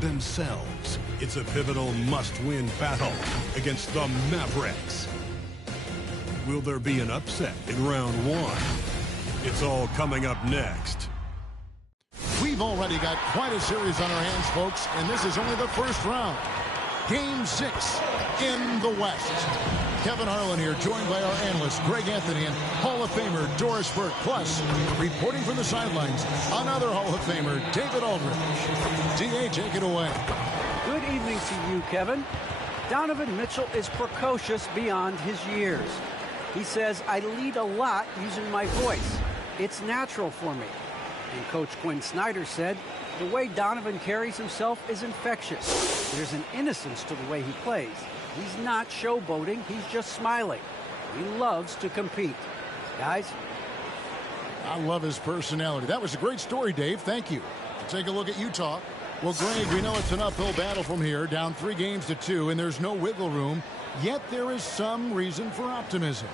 themselves. It's a pivotal must-win battle against the Mavericks. Will there be an upset in round one? It's all coming up next. We've already got quite a series on our hands, folks, and this is only the first round. Game 6 in the West. Kevin Harlan here, joined by our analyst, Greg Anthony, and Hall of Famer Doris Burke. Plus, reporting from the sidelines, another Hall of Famer, David Aldridge. D.A., take it away. Good evening to you, Kevin. Donovan Mitchell is precocious beyond his years. He says, I lead a lot using my voice. It's natural for me. And Coach Quinn Snyder said, the way Donovan carries himself is infectious. There's an innocence to the way he plays. He's not showboating, he's just smiling. He loves to compete. Guys? I love his personality. That was a great story, Dave. Thank you. Take a look at Utah. Well, Greg, we know it's an uphill battle from here, down 3 games to 2, and there's no wiggle room. Yet there is some reason for optimism.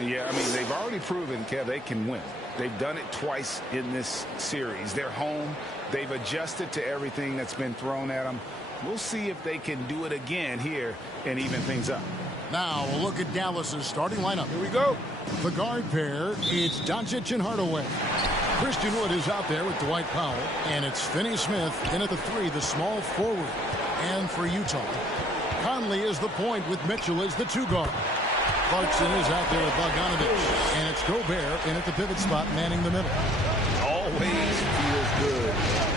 Yeah, I mean, they've already proven, Kev, they can win. They've done it twice in this series. They're home. They've adjusted to everything that's been thrown at them. We'll see if they can do it again here and even things up. Now, we'll look at Dallas's starting lineup. Here we go. The guard pair, it's Doncic and Hardaway. Christian Wood is out there with Dwight Powell, and it's Finney Smith in at the 3, the small forward. And for Utah, Conley is the point with Mitchell as the 2 guard. Clarkson is out there with Bogdanovich, and it's Gobert in at the pivot spot, manning the middle. Always feels good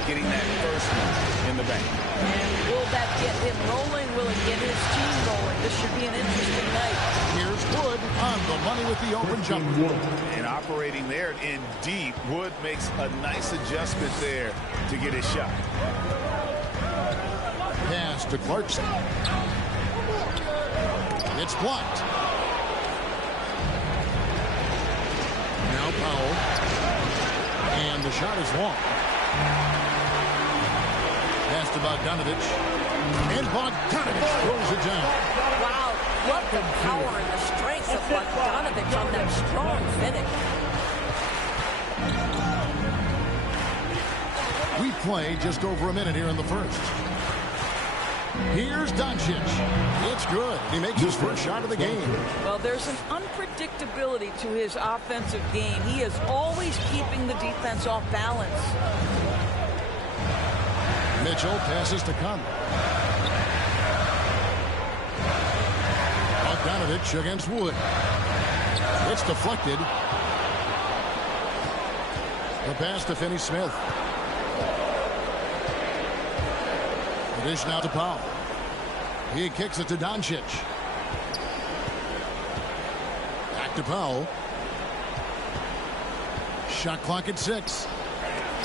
getting that first one in the bank. And will that get him rolling? Will it get his team rolling? This should be an interesting night. Here's Wood on the money with the open jumper. And operating there in deep, Wood makes a nice adjustment there to get his shot. Pass to Clarkson. It's blocked. Now Powell. And the shot is long. Pass to Bogdanovich. And Bogdanovich throws it down. Wow, what the power and the strength of Bogdanovich on that strong finish. We play just over a minute here in the first. Here's Doncic. It's good. He makes his first shot of the game. Well, there's an unpredictability to his offensive game. He is always keeping the defense off balance. Mitchell passes to Conley. Bogdanovich against Wood. It's deflected. The pass to Finney Smith. The dish now to Powell. He kicks it to Doncic. Back to Powell. Shot clock at 6.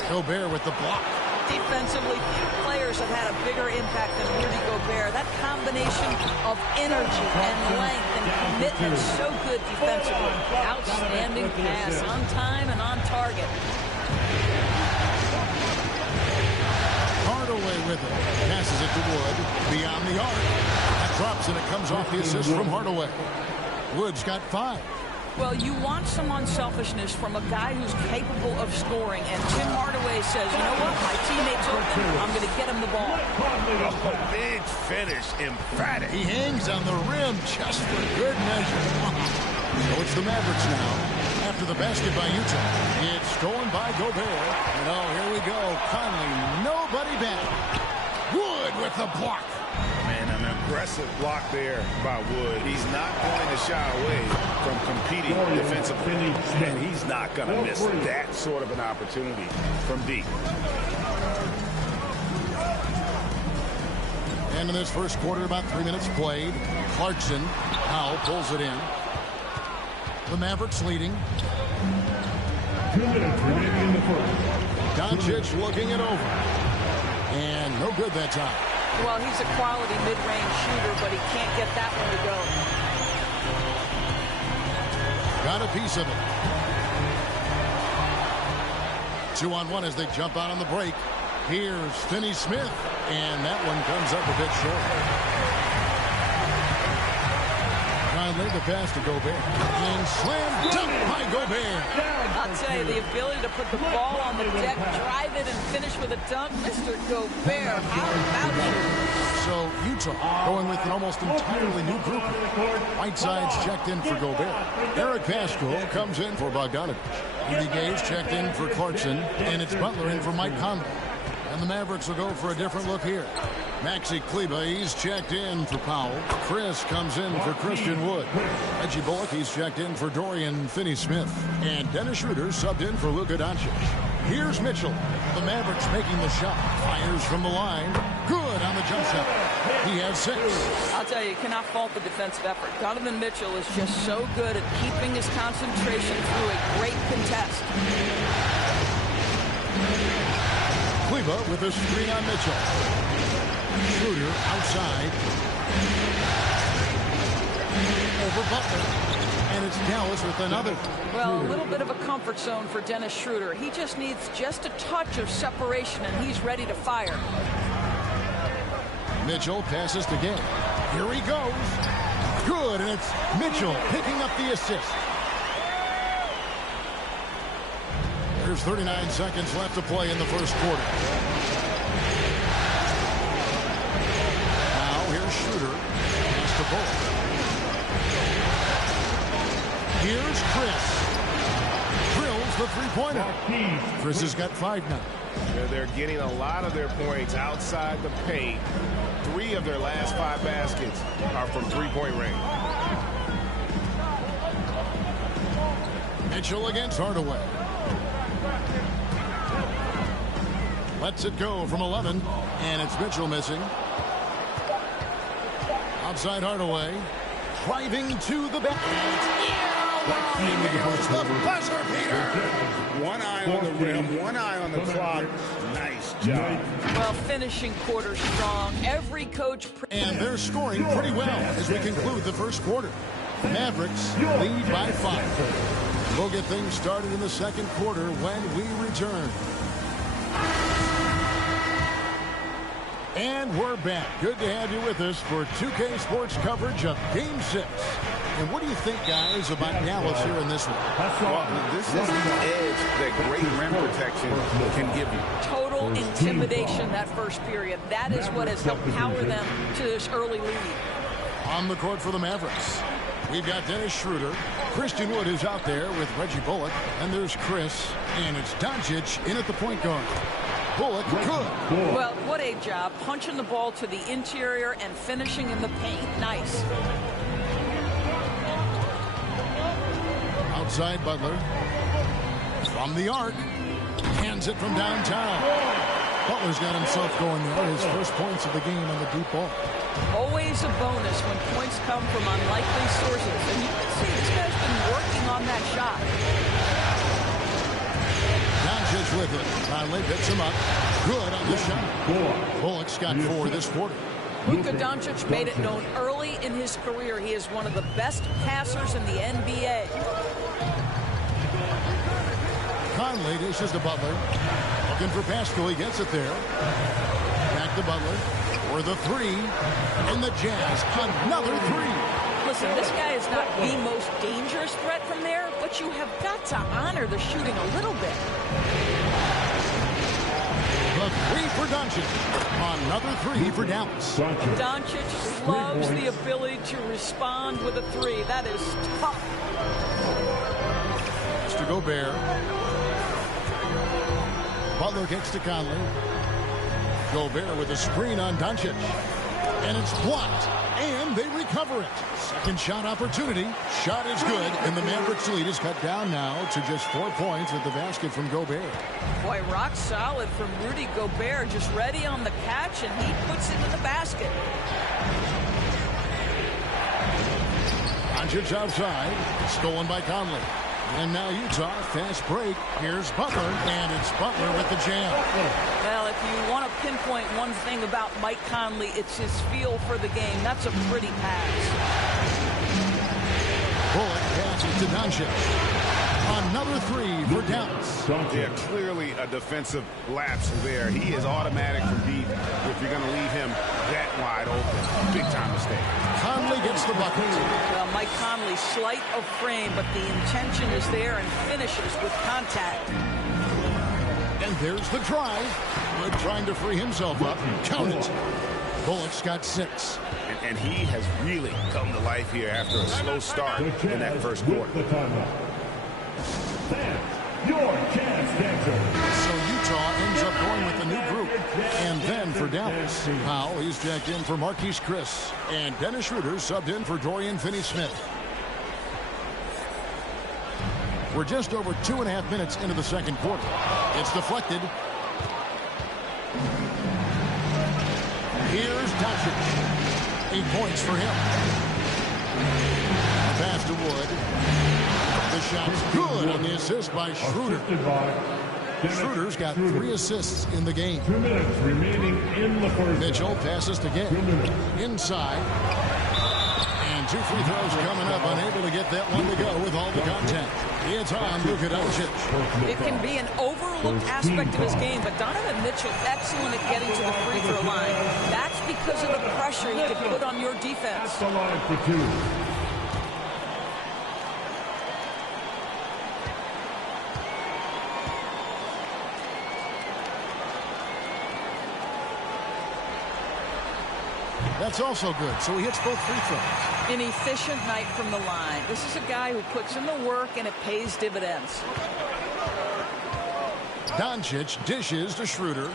Gobert with the block. Defensively, few players have had a bigger impact than Rudy Gobert. That combination of energy and length and commitment is so good defensively. Outstanding pass on time and on target. Hardaway with it. Passes it to Wood. Beyond the arc. That drops and it comes off the assist from Hardaway. Wood's got 5. Well, you want some unselfishness from a guy who's capable of scoring. And Tim Hardaway says, you know what, my teammate's open. I'm going to get him the ball. Oh, big finish. Emphatic. He hangs on the rim just for good measure. So it's the Mavericks now. After the basket by Utah. It's stolen by Gobert. And oh, here we go. Conley, nobody back. Wood with the block. Man, an aggressive block there by Wood. He's not going to shy away from competing defensively. And he's not going to miss that sort of an opportunity from deep. And in this first quarter, about 3 minutes played. Clarkson, Powell pulls it in. The Mavericks leading. 2 minutes remaining in the first. Doncic looking it over. And no good that time. Well, he's a quality mid-range shooter, but he can't get that one to go. Got a piece of it. 2-on-1 as they jump out on the break. Here's Finney Smith. And that one comes up a bit short. Conley, the pass to Gobert. And slam dunk by Gobert. I'll tell you, the ability to put the ball on the deck, drive it, and finish with a dunk, Mr. Gobert, how about you? So Utah going with an almost entirely new group. Whiteside's checked in for Gobert. Eric Paschal comes in for Bogdanovic. Rudy Gage checked in for Clarkson. And it's Butler in for Mike Conley. And the Mavericks will go for a different look here. Maxi Kleber, he's checked in for Powell. Chris comes in for Christian Wood. Reggie Bullock, he's checked in for Dorian Finney-Smith. And Dennis Schroeder subbed in for Luka Doncic. Here's Mitchell. The Mavericks making the shot. Fires from the line. Good on the jump shot. He has 6. I'll tell you cannot fault the defensive effort. Donovan Mitchell is just so good at keeping his concentration through a great contest. Kleber with a screen on Mitchell. Schroeder outside. Over Butler. And it's Dallas with another. Well, a little bit of a comfort zone for Dennis Schroeder. He just needs just a touch of separation, and he's ready to fire. Mitchell passes to Gay. Here he goes. Good, and it's Mitchell picking up the assist. There's 39 seconds left to play in the first quarter. Now here's Schroeder. Pass to Bullock. Here's Chris. Drills the three-pointer. Chris has got 5 now. They're getting a lot of their points outside the paint. 3 of their last 5 baskets are from three-point range. Mitchell against Hardaway. Lets it go from 11, and it's Mitchell missing. Outside Hardaway, driving to the basket. The buzzer beater. One eye on the rim, one eye on the clock. Nice job. Well, finishing quarter strong. Every coach. And they're scoring pretty well as we conclude the first quarter. Mavericks lead by 5. We'll get things started in the second quarter when we return. And we're back. Good to have you with us for 2K Sports coverage of Game 6. And what do you think, guys, about Dallas here in this one? Well, this is the edge that great rim protection can give you. Total intimidation that first period. That is what has helped power them to this early lead. On the court for the Mavericks, we've got Dennis Schroeder. Christian Wood is out there with Reggie Bullock. And there's Chris. And it's Doncic in at the point guard. Bullock, good. Well, what a job. Punching the ball to the interior and finishing in the paint. Nice. Outside Butler. From the arc. Hands it from downtown. Butler's got himself going there. His first points of the game on the deep ball. Always a bonus when points come from unlikely sources. And you can see this guy's been working on that shot. Doncic with it. Conley picks him up. Good on the shot. Bullock's got 4 this quarter. Luka Doncic made it known early in his career he is one of the best passers in the NBA. Conley dishes to Butler. Looking for Paschal. He gets it there. Back to Butler. For the 3. And the Jazz. Another 3. Listen, this guy is not the most dangerous threat from there, but you have got to honor the shooting a little bit. The 3 for Doncic. Another 3 for Dallas. Doncic loves the ability to respond with a 3. That is tough. It's to Gobert. Butler gets to Conley. Gobert with a screen on Doncic. And it's blocked. And they recover it. Second shot opportunity. Shot is good. And the Mavericks lead is cut down now to just 4 points with the basket from Gobert. Boy, rock solid from Rudy Gobert. Just ready on the catch, and he puts it in the basket. Doncic outside. Stolen by Conley. And now Utah, fast break. Here's Butler, and it's Butler with the jam. Well, if you want to pinpoint one thing about Mike Conley, it's his feel for the game. That's a pretty pass. Bullock passes to Doncic. Another 3 for Dallas. Yeah, clearly a defensive lapse there. He is automatic from deep if you're going to leave him that wide open. Big time mistake. Conley gets the bucket. Well, Mike Conley, slight of frame, but the intention is there and finishes with contact. And there's the drive. Wood trying to free himself up. Count it. Bullock's got 6. And he has really come to life here after a slow start in that first quarter. Your chance, Dancer. So Utah ends up going with the new group. And then for Dallas, Powell, he's jacked in for Marquise Chris. And Dennis Schroeder subbed in for Dorian Finney-Smith. We're just over 2.5 minutes into the second quarter. It's deflected. Here's Doncic. 8 points for him. Pass to Wood. The shot's good on the assist by Schroeder. Schroeder's got 3 assists in the game. 2 minutes remaining in the first. Mitchell passes to Gay. Inside. And 2 free throws coming up. Unable to get that one to go with all the contact. It's on Luka Doncic. It can be an overlooked aspect of his game, but Donovan Mitchell excellent at getting to the free throw line. That's because of the pressure he can put on your defense. At the line for 2. That's also good. So he hits both free throws. An efficient night from the line. This is a guy who puts in the work and it pays dividends. Doncic dishes to Schroeder.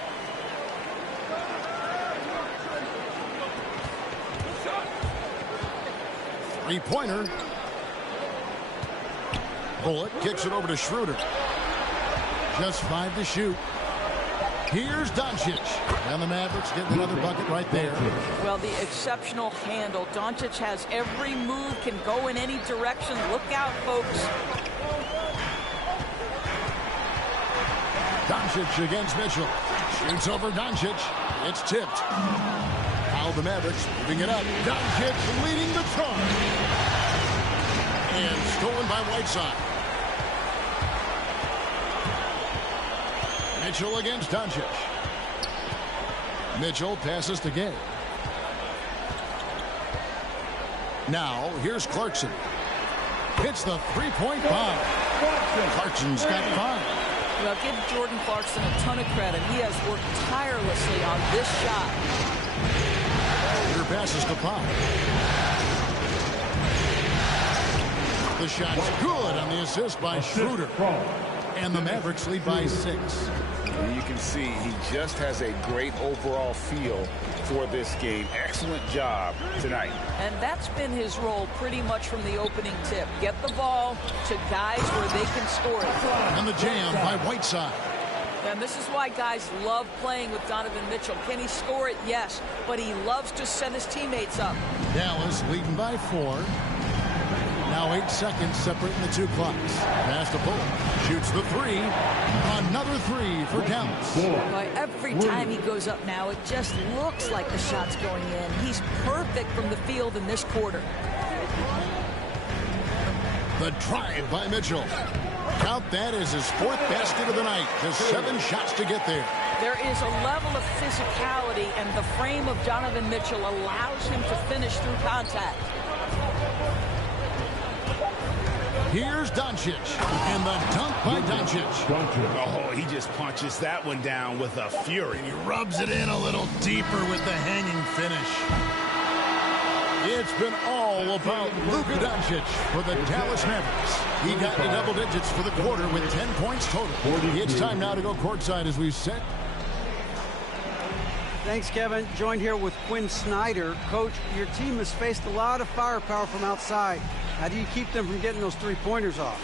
Three-pointer. Bullock kicks it over to Schroeder. Just 5 to shoot. Here's Doncic. And the Mavericks getting another bucket right there. Well, the exceptional handle. Doncic has every move, can go in any direction. Look out, folks. Doncic against Mitchell. Shoots over Doncic. It's tipped. Now the Mavericks moving it up. Doncic leading the charge. And stolen by Whiteside. Mitchell against Doncic. Mitchell passes to Gay. Now, here's Clarkson. Hits the three-point bomb. Clarkson's got 5. Well, give Jordan Clarkson a ton of credit. He has worked tirelessly on this shot. Here passes to Pop. The shot's good on the assist by Schroeder. And the Mavericks lead by 6. And you can see he just has a great overall feel for this game. Excellent job tonight. And that's been his role pretty much from the opening tip. Get the ball to guys where they can score it. And the jam by Whiteside. And this is why guys love playing with Donovan Mitchell. Can he score it? Yes. But he loves to set his teammates up. Dallas leading by 4. Now 8 seconds separating the 2 clocks. Pass to Bullock. Shoots the 3. Another 3 for Dallas. Boy, every time he goes up now, it just looks like the shot's going in. He's perfect from the field in this quarter. The drive by Mitchell. Count that as his 4th basket of the night. Just 7 shots to get there. There is a level of physicality, and the frame of Donovan Mitchell allows him to finish through contact. Here's Doncic, and the dunk by Doncic. Oh, he just punches that one down with a fury. He rubs it in a little deeper with the hanging finish. It's been all about Luka Doncic for the Dallas Mavericks. He got to double digits for the quarter with 10 points total. It's time now to go courtside as we set. Thanks, Kevin. Joined here with Quinn Snyder. Coach, your team has faced a lot of firepower from outside. How do you keep them from getting those three-pointers off?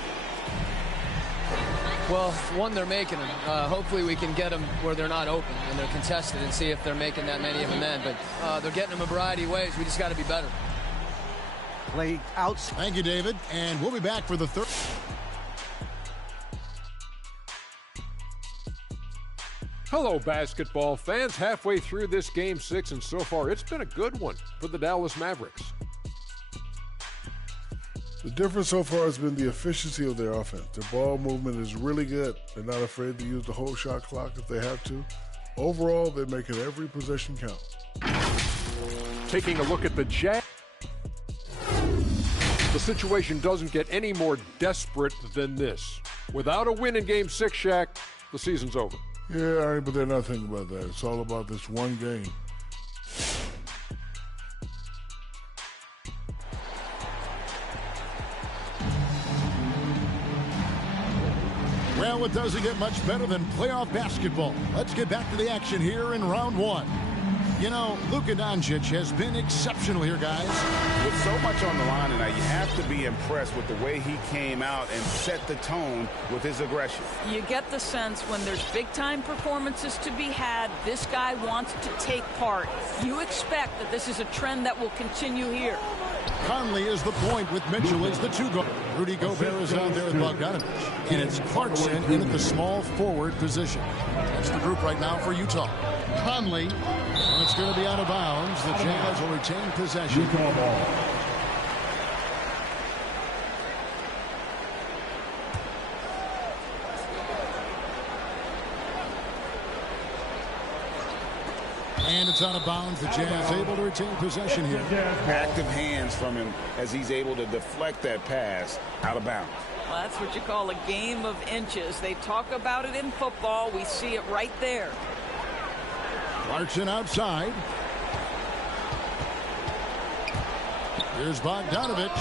Well, one, they're making them. Hopefully we can get them where they're not open and they're contested and see if they're making that many of them then. But they're getting them a variety of ways. We just got to be better. Play out. Thank you, David. And we'll be back for the third. Hello, basketball fans. Halfway through this Game 6, and so far it's been a good one for the Dallas Mavericks. The difference so far has been the efficiency of their offense. Their ball movement is really good. They're not afraid to use the whole shot clock if they have to. Overall, they're making every possession count. Taking a look at the Jazz. The situation doesn't get any more desperate than this. Without a win in Game 6, Shaq, the season's over. Yeah, all right, but they're not thinking about that. It's all about this one game. Well, it doesn't get much better than playoff basketball. Let's get back to the action here in round one. You know, Luka Doncic has been exceptional here, guys. With so much on the line tonight, you have to be impressed with the way he came out and set the tone with his aggression. You get the sense when there's big-time performances to be had, this guy wants to take part. You expect that this is a trend that will continue here. Conley is the point with Mitchell as the 2 guard. Rudy Gobert is out there with Bogdanovich. And it's Clarkson in at the small forward position. That's the group right now for Utah. Conley, it's going to be out of bounds. The Jazz will retain possession. Utah ball. And it's out of bounds. The Jazz able to retain possession here. Active hands from him as he's able to deflect that pass out of bounds. Well, that's what you call a game of inches. They talk about it in football. We see it right there. Clarkson outside. Here's Bogdanovich.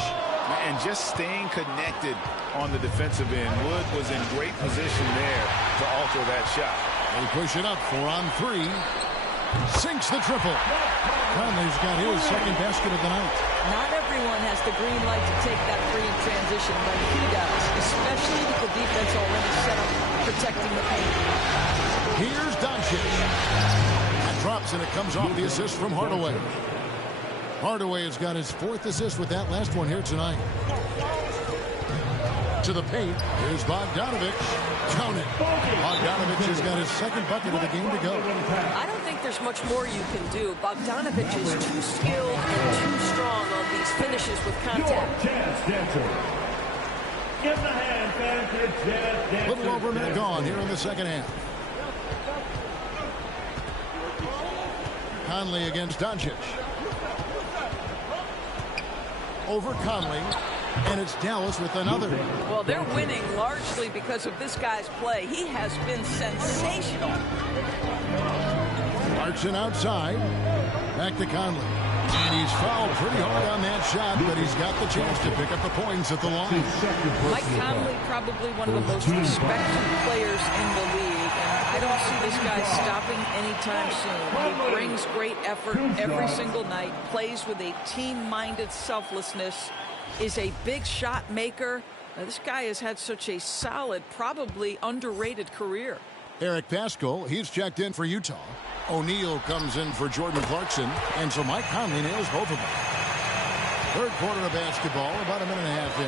And just staying connected on the defensive end. Wood was in great position there to alter that shot. They push it up 4 on 3. Sinks the triple. Conley's got his second basket of the night. Not everyone has the green light to take that free in transition, but he does, especially with the defense already set up protecting the paint. Here's Doncic. That drops, and it comes off the assist from Hardaway. Hardaway has got his 4th assist with that last one here tonight. To the paint. Here's Bogdanovich. Count it. Bogdanovich has got his 2nd bucket of the game to go. I don't think there's much more you can do. Bogdanovich is too skilled and too strong on these finishes with contact. Little over a minute gone here in the second half. Conley against Doncic. Over Conley. And it's Dallas with another. Well, they're winning largely because of this guy's play. He has been sensational. Clarkson outside. Back to Conley. And he's fouled pretty hard on that shot, but he's got the chance to pick up the points at the line. Mike Conley, probably one of the most respected players in the league. And I don't see this guy stopping anytime soon. He brings great effort every single night, plays with a team-minded selflessness, is a big shot maker. This guy has had such a solid, probably underrated career. Eric Paschall, he's checked in for Utah. O'Neal comes in for Jordan Clarkson. And so Mike Conley nails both of them. 3rd quarter of basketball, about a minute and a half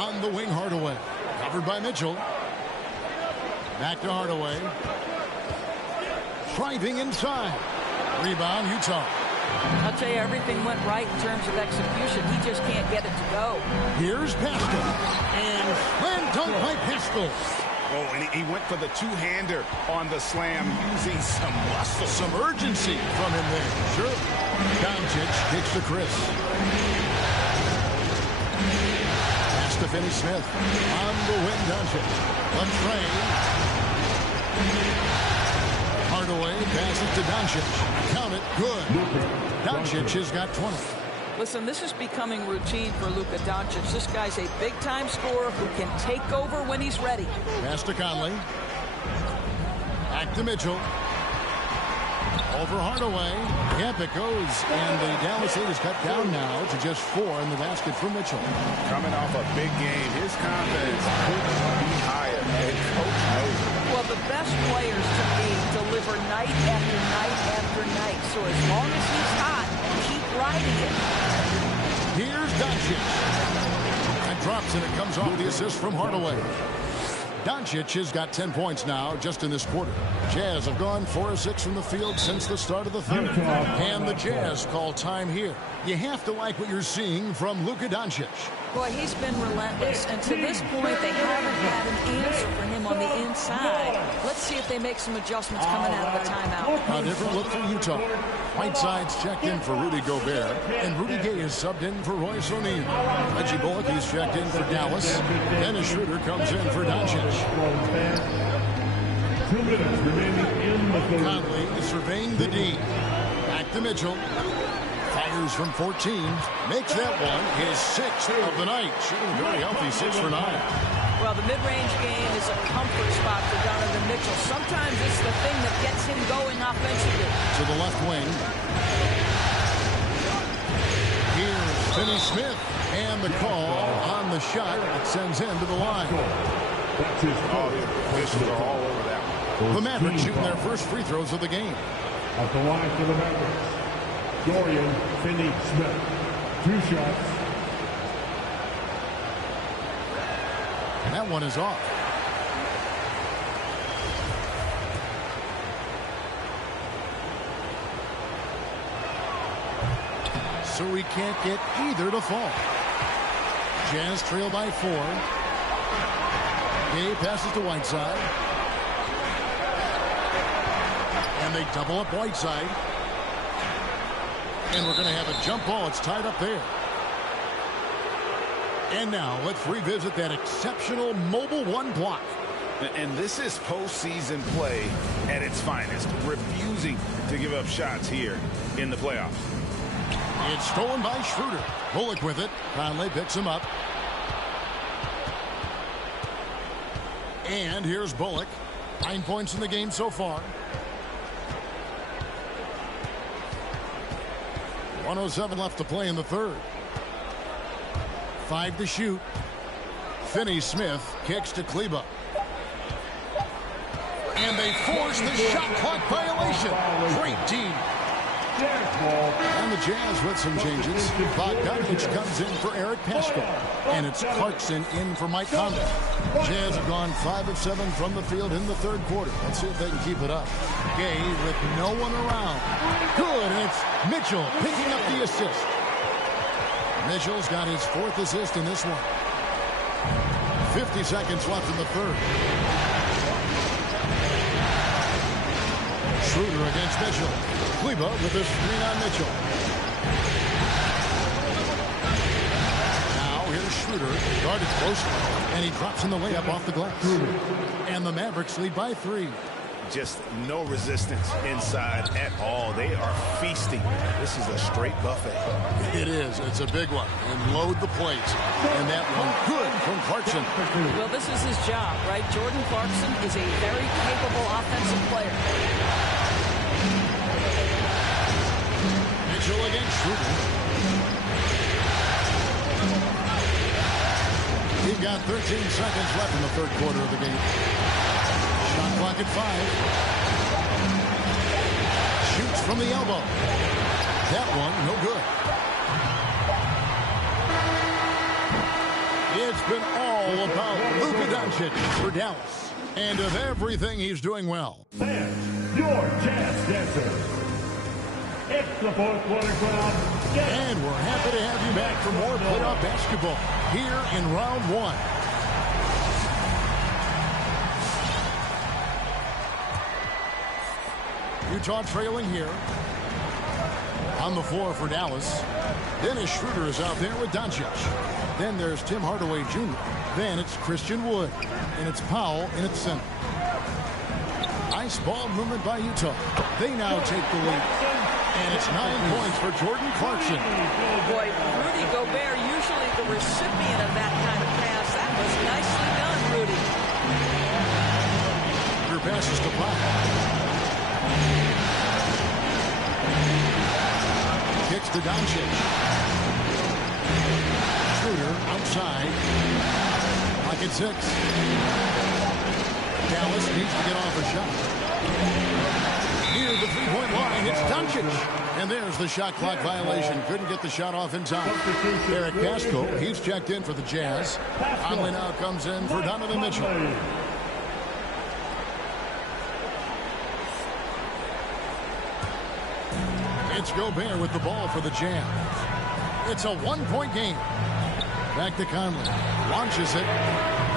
in. On the wing, Hardaway. Covered by Mitchell. Back to Hardaway. Driving inside. Rebound, Utah. I'll tell you, everything went right in terms of execution. He just can't get it to go. Here's Paschall. And slam dunk by Paschall. Oh, and he went for the 2-hander on the slam, using some muscle. Some urgency from him there. Sure. Doncic kicks to Chris. Pass to Finney-Smith. On the wing, Doncic. One trade. Hardaway passes to Doncic. Count it. Good. Doncic has got 20. Listen, this is becoming routine for Luka Doncic. This guy's a big-time scorer who can take over when he's ready. Pass to Conley. Back to Mitchell. Over Hardaway. Yep, it goes. And the Dallas lead is cut down now to just 4 in the basket for Mitchell. Coming off a big game, his confidence couldn't be higher. And coach knows it. Well, the best players to me deliver night after night after night. So as long as he's hot, keep riding it. Here's Doncic. And drops, and it comes off the assist from Hardaway. Doncic has got 10 points now just in this quarter. Jazz have gone 4 of 6 from the field since the start of the 3rd. And the Jazz call time here. You have to like what you're seeing from Luka Doncic. Boy, he's been relentless, and to this point, they haven't had an answer for him on the inside. Let's see if they make some adjustments coming out of the timeout. A different look for Utah. Whiteside's checked in for Rudy Gobert, and Rudy Gay is subbed in for Royce O'Neal. Reggie Bullock is checked in for Dallas. Dennis Schroeder comes in for Doncic. 2 minutes remaining in the third. Conley is surveying the D. Back to Mitchell. Fires from 14. Makes that one his 6th of the night. Shooting very healthy, 6 for 9. Well, the mid-range game is a comfort spot for Donovan Mitchell. Sometimes it's the thing that gets him going offensively. To the left wing. Here's Finney Smith. And the call on the shot that sends him to the line. That's his Officials are all over that one. The Mavericks shooting their first free throws of the game. At the line for the Mavericks, Dorian Finney-Smith. 2 shots. That one is off. So we can't get either to fall. Jazz trail by 4. Gay passes to Whiteside. And they double up Whiteside. And we're going to have a jump ball. It's tied up there. And now let's revisit that exceptional mobile 1 block. And this is postseason play at its finest. Refusing to give up shots here in the playoffs. It's stolen by Schroeder. Bullock with it. Conley picks him up. And here's Bullock. 9 points in the game so far. 1:07 left to play in the third. 5 to shoot. Finney-Smith kicks to Kleba. And they force the shot clock violation. Great team. And the Jazz with some changes. Bogdanovic comes in for Eric Paschall. And it's Clarkson in for Mike Conley. Jazz have gone 5 of 7 from the field in the third quarter. Let's see if they can keep it up. Gay with no one around. Good, and it's Mitchell picking up the assist. Mitchell's got his 4th assist in this one. 50 seconds left in the third. Schroeder against Mitchell. Kleba with a screen on Mitchell. Now here's Schroeder, guarded closely, and he drops in the layup off the glass. And the Mavericks lead by 3. Just no resistance inside at all. They are feasting. This is a straight buffet. It is. It's a big one. And load the plate. And that one good from Clarkson. Well, this is his job, right? Jordan Clarkson is a very capable offensive player. Mitchell against Schroeder. He's got 13 seconds left in the third quarter of the game. Shot clock at 5. Shoots from the elbow. That one, no good. It's been all about Luka Doncic for Dallas. And of everything he's doing well. Fans, your Jazz dancers. It's the fourth quarter crowd. And we're happy to have you back for more playoff basketball here in round 1. Utah trailing here. On the floor for Dallas. Dennis Schroeder is out there with Doncic. Then there's Tim Hardaway Jr. Then it's Christian Wood. And it's Powell in its center. Nice ball movement by Utah. They now take the lead. And it's 9 points for Jordan Clarkson. Boy, Rudy Gobert, usually the recipient of that kind of pass. That was nicely done, Rudy. Your passes to Powell. Kicks to Doncic. Schroeder outside. Clock at 6. Dallas needs to get off a shot. Near the three-point line, it's Doncic. And there's the shot clock violation. Couldn't get the shot off in time. Eric Paschall, he's checked in for the Jazz. Conley now comes in for Donovan Mitchell. It's Gobert with the ball for the Jazz. It's a 1-point game. Back to Conley. Launches it.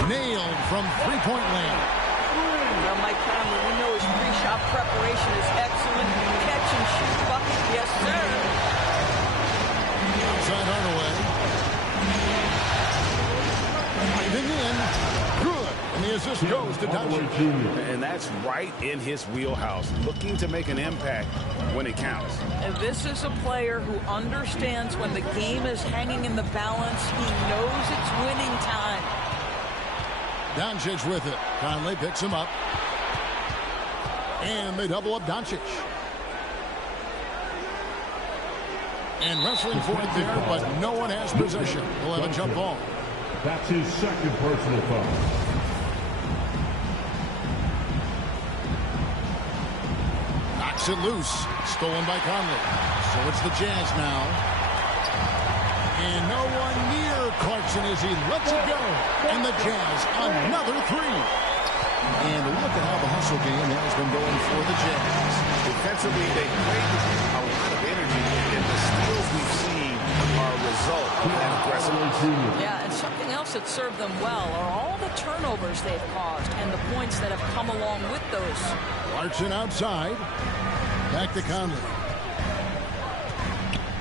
Nailed from three-point land. Well, Mike Conley, we know his pre-shot preparation is excellent. Catch and shoot bucket. Yes, sir. Outside Hardaway. Driving in. Good. And the assist goes to Doncic. And that's right in his wheelhouse. Looking to make an impact when it counts. And this is a player who understands when the game is hanging in the balance. He knows it's winning time. Doncic with it. Conley picks him up. And they double up Doncic. And wrestling for it there, but no one has possession. We'll have a jump ball. That's his second personal foul. Knocks it loose. Stolen by Conley. So it's the Jazz now. And no one near Clarkson as he lets it go. And the Jazz, another three. And look at how the hustle game has been going for the Jazz. Defensively, they played with a lot of energy, and the steals we've seen are a result of that aggressiveness. Yeah, and something else that served them well are all the turnovers they've caused and the points that have come along with those. Clarkson outside. Back to Conley.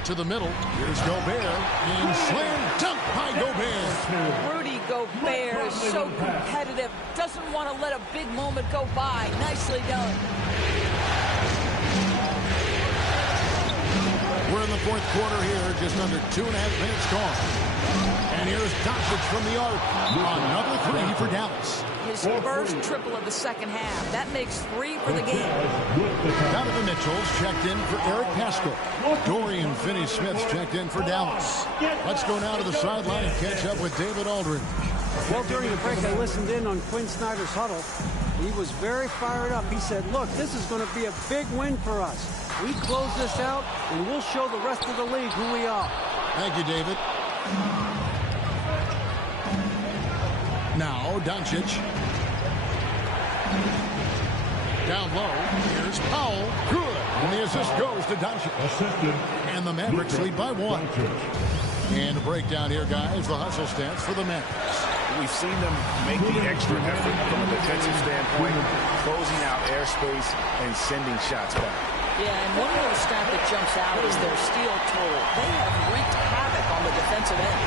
To the middle. Here's Gobert. And slam dunk by Gobert. Rudy Gobert is so competitive. Doesn't want to let a big moment go by. Nicely done. We're in the fourth quarter here. Just under 2.5 minutes gone. And here's Doncic from the arc. Another three for Dallas. His first triple of the second half. That makes 3 for the game. Donovan Mitchell's checked in for Eric Pascal. Dorian Finney-Smith's checked in for Dallas. Let's go now to the sideline and catch up with David Aldridge. Well, during the break, I listened in on Quinn Snyder's huddle. He was very fired up. He said, look, this is going to be a big win for us. We close this out, and we'll show the rest of the league who we are. Thank you, David. Now, Doncic. Down low. Here's Powell. Good. And the assist goes to Doncic. And the Mavericks lead by 1. And a breakdown here, guys. The hustle stats for the Mavericks. We've seen them make the extra effort from a defensive standpoint, closing out airspace and sending shots back. Yeah, and one little stat that jumps out is their steal total. They have wreaked havoc on the defensive end.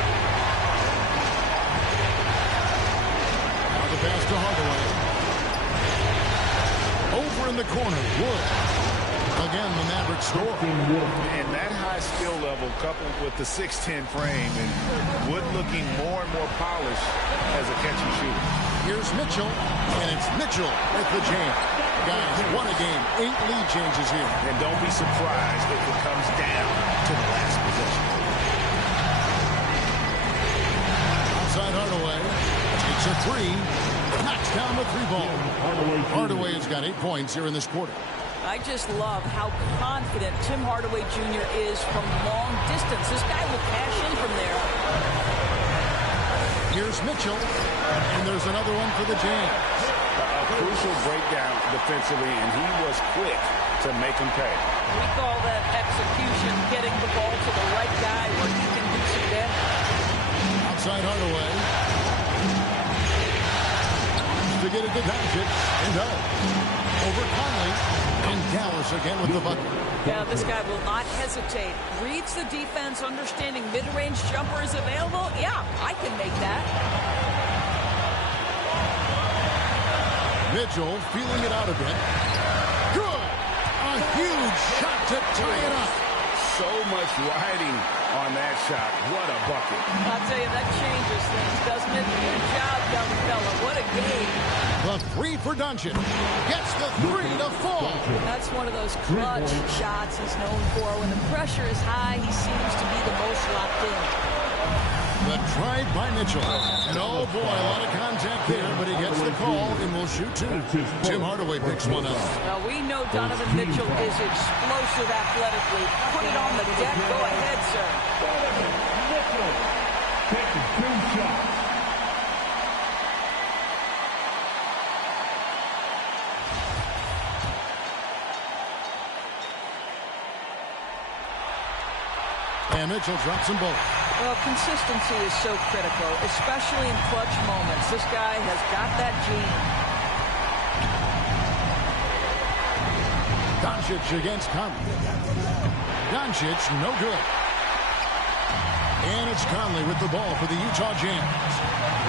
Now the pass to Hardaway. Over in the corner, Wood. Again, the Mavericks score. And that high skill level coupled with the 6'10 frame and Wood looking more and more polished as a catch and shoot. Here's Mitchell, and it's Mitchell with the jam. Guys, what a game. 8 lead changes here. And don't be surprised if it comes down to the last possession. Outside Hardaway. Takes a three. Knocks down the 3-ball. Hardaway has got 8 points here in this quarter. I just love how confident Tim Hardaway Jr. is from long distance. This guy will cash in from there. Here's Mitchell, and there's another one for the Jazz. A crucial breakdown defensively, and he was quick to make him pay. We call that execution, getting the ball to the right guy where he can do some damage. Outside Hardaway. To get it to Doncic, and over Conley, and Dallas again with the bucket. Yeah, this guy will not hesitate. Reads the defense, understanding mid-range jumper is available. Yeah, I can make that. Mitchell feeling it out a bit. Good! A huge shot to tie it up. So much riding on that shot. What a bucket. I'll tell you, that changes things, doesn't it? Good job, young fella. What a game. The 3 for Doncic. Gets the 3 to fall. That's one of those clutch shots he's known for. When the pressure is high, he seems to be the most locked in. The drive by Mitchell. And oh boy, a lot of contact there, but he gets the call and will shoot 2. Tim Hardaway picks one up. Well, we know Donovan Mitchell is explosive athletically. Put it on the deck. Go ahead, sir. Mitchell taking 2 shots. And Mitchell drops them both. Well, consistency is so critical, especially in clutch moments. This guy has got that gene. Doncic against Conley. Doncic, no good. And it's Conley with the ball for the Utah Jazz.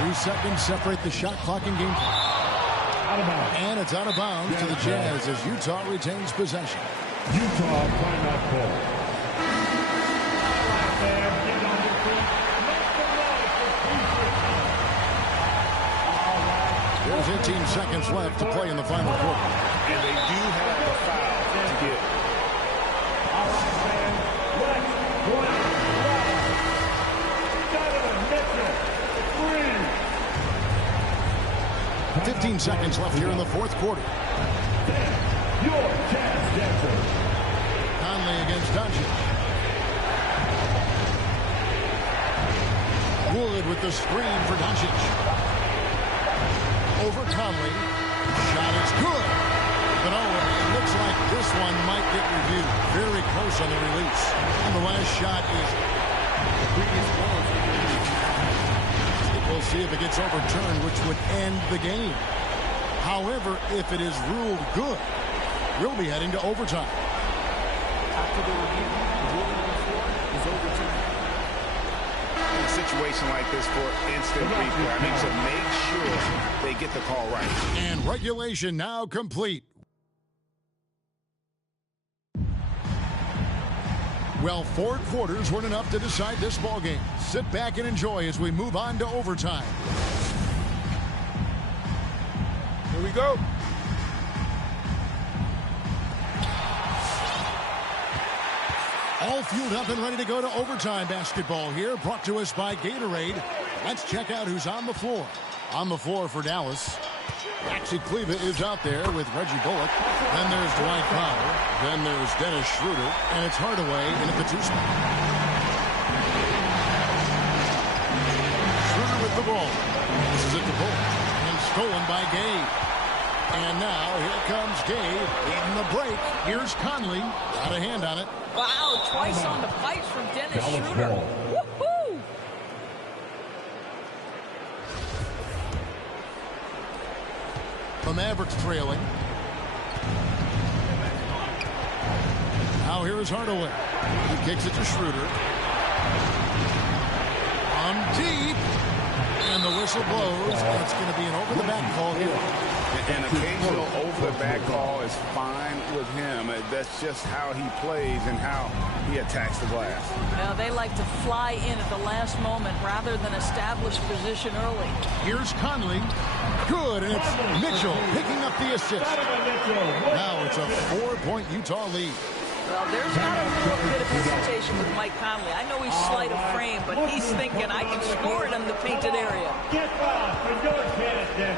3 seconds separate the shot clock and game clock. And it's out of bounds to the Jazz as Utah retains possession. Utah timeout call. 15 seconds left to play in the final quarter. And they do have a foul to get. 15 seconds left here in the fourth quarter. Conley against Doncic. Wood with the screen for Doncic. Over Conley. Shot is good. But it looks like this one might get reviewed. Very close on the release. And the last shot is the previous ball. We'll see if it gets overturned, which would end the game. However, if it is ruled good, we'll be heading to overtime. After the review, the ruling on the floor is overturned. In a situation like this for instant replay, I mean, to make sure they get the call right. And regulation now complete. Well, 4 quarters weren't enough to decide this ball game. Sit back and enjoy as we move on to overtime. Here we go. All fueled up and ready to go to overtime basketball here, brought to us by Gatorade. Let's check out who's on the floor. On the floor for Dallas, Maxi Kleber is out there with Reggie Bullock. Then there's Dwight Powell. Then there's Dennis Schroeder. And it's Hardaway in at the 2 spot. Schroeder with the ball. This is it to Bullock. And stolen by Gabe. And now here comes Gabe leading the break. Here's Conley. Got a hand on it. Wow, twice on the pipes from Dennis Schroeder. Woohoo! The Mavericks trailing. Now here is Hardaway. He kicks it to Schroeder. On deep. And the whistle blows. And it's going to be an over-the-back call here. An occasional over-the-back call is fine with him. That's just how he plays and how he attacks the glass. Now, they like to fly in at the last moment rather than establish position early. Here's Conley. Good, and it's Mitchell picking up the assist. Now it's a 4-point Utah lead. Well, there's not a little bit of hesitation with Mike Conley. I know he's slight of frame, but he's thinking, I can score it in the painted area.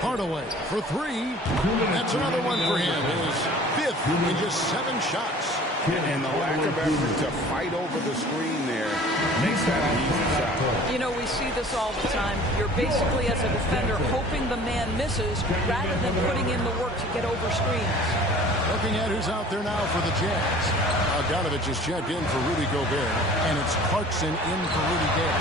Hardaway for 3. That's another one for him. His 5th in just 7 shots. And the lack of effort to fight over the screen there makes that an easy shot. You know, we see this all the time. You're basically, as a defender, hoping the man misses rather than putting in the work to get over screens. Looking at who's out there now for the Jazz. Bogdanovich is checked in for Rudy Gobert, and it's Clarkson in for Rudy Gay.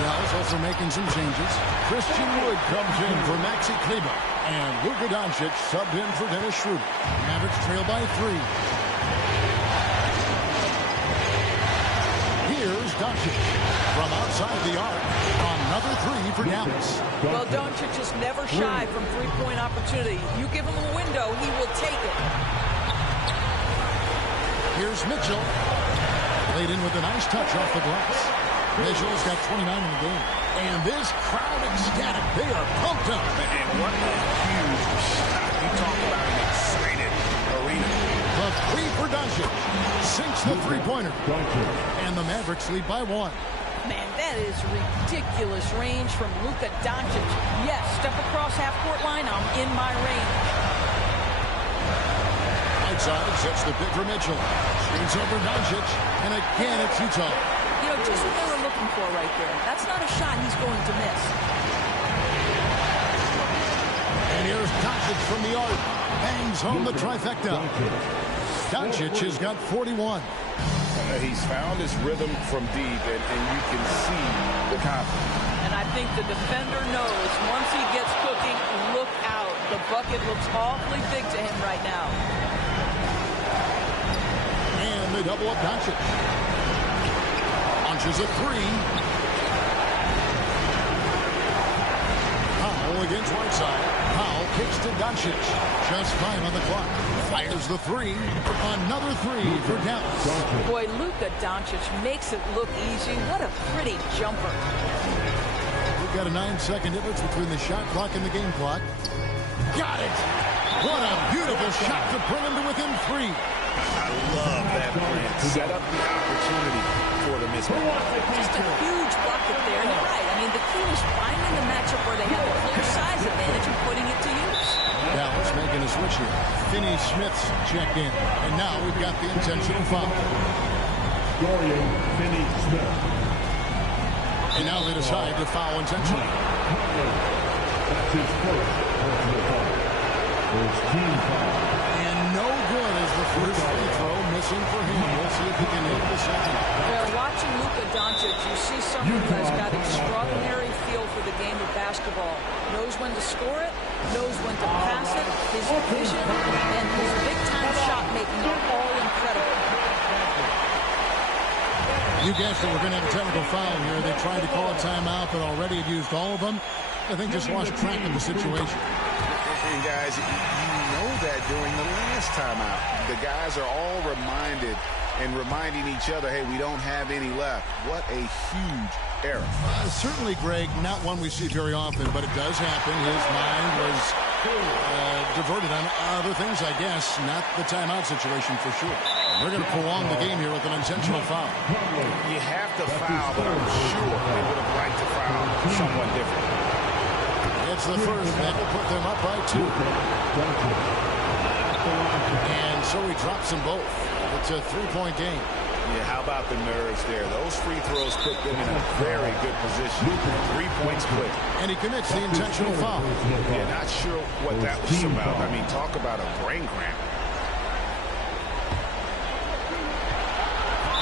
Dallas also making some changes. Christian Wood comes in for Maxi Kleber, and Luka Doncic subbed in for Dennis Schroeder. Mavericks trail by 3. Here's Doncic from outside the arc. Another 3 for Dallas. Well, Doncic is never shy from three-point opportunity. You give him a window, he will take it. Here's Mitchell. Laid in with a nice touch off the glass. Mitchell's got 29 in the game. And this crowd ecstatic. They are pumped up. And what a huge shot. You talk about an excited arena. The 3 for Doncic. Sinks the three-pointer. And the Mavericks lead by 1. Man, that is ridiculous range from Luka Doncic. Yes, step across half-court line, I'm in my range. Outside sets the pick for Mitchell. Screens over Doncic. And again, it's Utah. You know, just what they were looking for right there. That's not a shot he's going to miss. And here's Doncic from the arc. Bangs home the trifecta. Doncic has got 41. He's found his rhythm from deep, and you can see the confidence. And I think the defender knows once he gets cooking, look out. The bucket looks awfully big to him right now. And they double up Doncic. Launches a three. Powell against Whiteside. Powell kicks to Doncic. Just 5 on the clock. Fires the three. Another three for Dallas. Boy, Luka Doncic makes it look easy. What a pretty jumper. We've got a 9-second difference between the shot clock and the game clock. Got it! What a beautiful shot to bring him to within 3. I love that plan. Set up the opportunity for the mismatch. Just a huge bucket there. And you're right. I mean, the key is finding the matchup where they have a clear size advantage and putting it to use. Dallas making a switch here. Finney Smith's checked in. And now we've got the intentional foul. Dorian Finney-Smith. And now they decide to foul intentionally. That's his first personal foul. First team foul. And no good as the first free throw missing for him. We'll see if he can hit the second. Well, watching Luka Doncic, you see someone who has got extraordinary feel for the game of basketball. Knows when to score it, knows when to pass it. His vision and his big-time shot making are all incredible. You guessed it, we're going to have a technical foul here. They tried to call a timeout, but already had used all of them. I think just lost track of the situation. And guys, you know that during the last timeout, the guys are all reminding each other, hey, we don't have any left. What a huge error. Certainly, Greg, not one we see very often, but it does happen. His mind was diverted on other things, I guess, not the timeout situation for sure. We're going to prolong the game here with an intentional foul. You have to foul, but I'm sure they would have liked to foul someone different. It's the first. That will put them up by 2. And so he drops them both. It's a 3-point game. Yeah, how about the nerves there? Those free throws put them in a very good position. 3 points quick. And he commits the intentional foul. Yeah, not sure what that was about. I mean, talk about a brain cramp.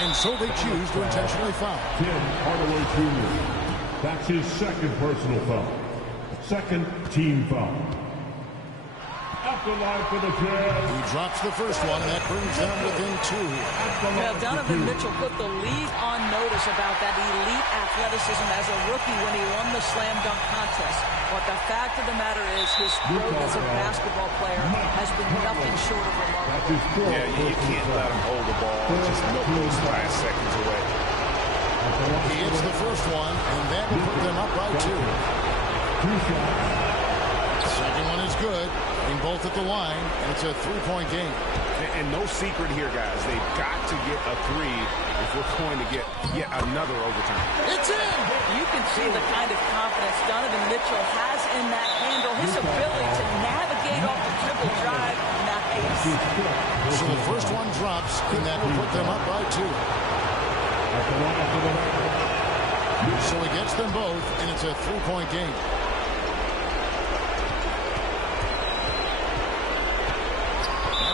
And so they choose to intentionally foul. Tim Hardaway Jr. That's his second personal foul. Second team foul. At the line for the Jazz. He drops the first one, and that brings them within 2. Well, Donovan Mitchell put the league on notice about that elite athleticism as a rookie when he won the slam dunk contest. But the fact of the matter is his growth as a basketball player has been nothing short of remarkable. Yeah, you can't let him hold the ball and just milk those 5 seconds away. He hits the first one, and that will put them up by 2. Second one is good. Both at the line, and it's a 3-point game. And no secret here, guys. They've got to get a 3 if we're going to get yet another overtime. It's in! You can see the kind of confidence Donovan Mitchell has in that handle. His ability to navigate off the dribble drive. Nice. So the first one drops, and that will put them up by 2. So he gets them both, and it's a 3-point game.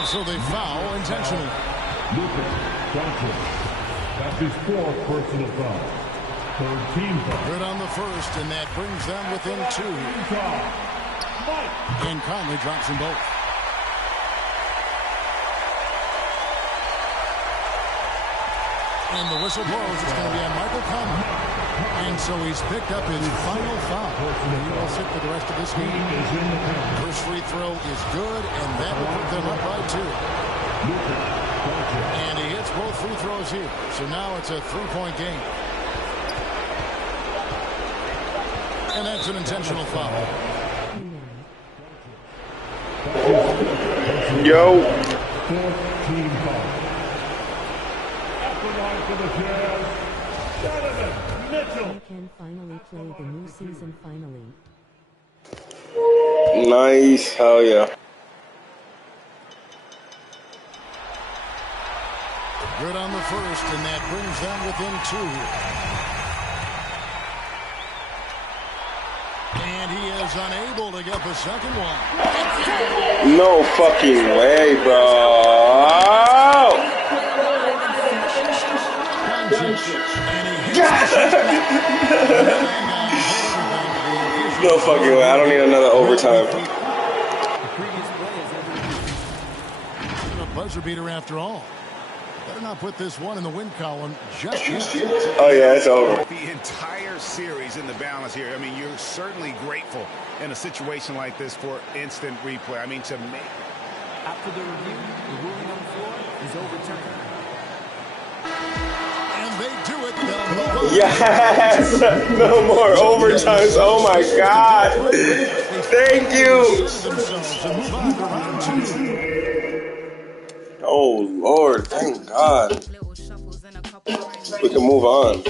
So they foul intentionally. Luka Doncic. That's his 4th personal foul. Third team foul. Good on the first, and that brings them within 2. And Conley drops them both. And the whistle blows. It's going to be on Michael Conley. And so he's picked up his final foul. He will sit for the rest of this game. First free throw is good, and that will put them up by 2. And he hits both free throws here. So now it's a 3-point game. And that's an intentional foul. Yo. 14 foul. At the line for the Jazz, Donovan Mitchell. They can finally play the new season finally. Nice, hell yeah. Good on the first, and that brings them within 2. And he is unable to get the second one. No fucking way, bro. No fucking way. I don't need another overtime. A buzzer beater after all. Better not put this one in the win column just yet. Oh, yeah, it's over. The entire series in the balance here. I mean, you're certainly grateful in a situation like this for instant replay. I mean, to make... After the review, the ruling on the floor is overturned. And they do it. Yes! No more overtimes. Oh, my God. Thank you. Oh, Lord. Thank God. We can move on.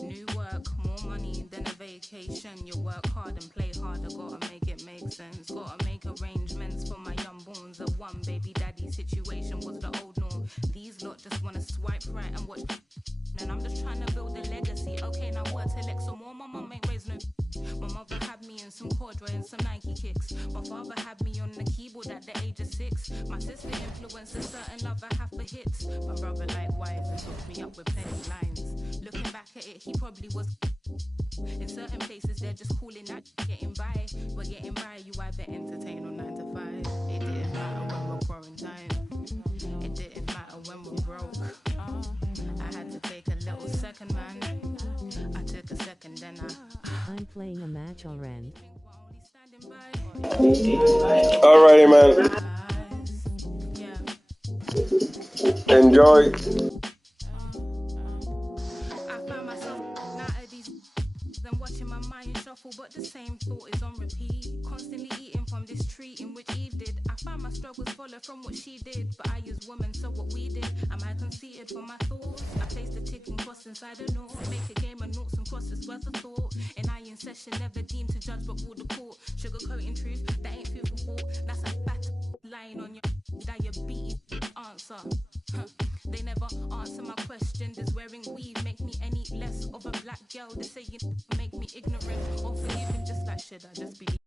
New work, more money than a vacation. You work hard and play harder. Gotta make it make sense. Gotta make arrangements for my young bones. A one baby daddy situation was the old norm. These lot just wanna swipe right and watch. And I'm just trying to build a legacy. Okay, now work till X or more. My mum ain't raised no. My mother had me in some corduroy and some Nike kicks. My father had me on the keyboard at the age of 6. My sister influenced a certain love I have for hits. My brother likewise and hooked me up with plenty lines. Looking back at it, he probably was. In certain places, they're just calling that getting by. We're getting by, you either entertain or 9 to 5. It didn't matter when we're quarantined. It didn't matter when we're broke. I had to take a little second, man. I took a second, then I'm playing a match already. Alrighty, man. Enjoy. Watching my mind shuffle, but the same thought is on repeat. Constantly eating from this tree in which Eve did. I find my struggles follow from what she did, but I use woman, so what we did. Am I conceited for my thoughts? I place the ticking cross inside a note. Make a game of noughts and crosses worth of thought. And I in session, never deemed to judge, but rule the court. Sugarcoating truth, that ain't food for thought. That's a fat lying on your diabetes answer. They never answer my question. Does wearing weave make me any less of a black girl? They say you make me ignorant or forgiving, just like should I just believe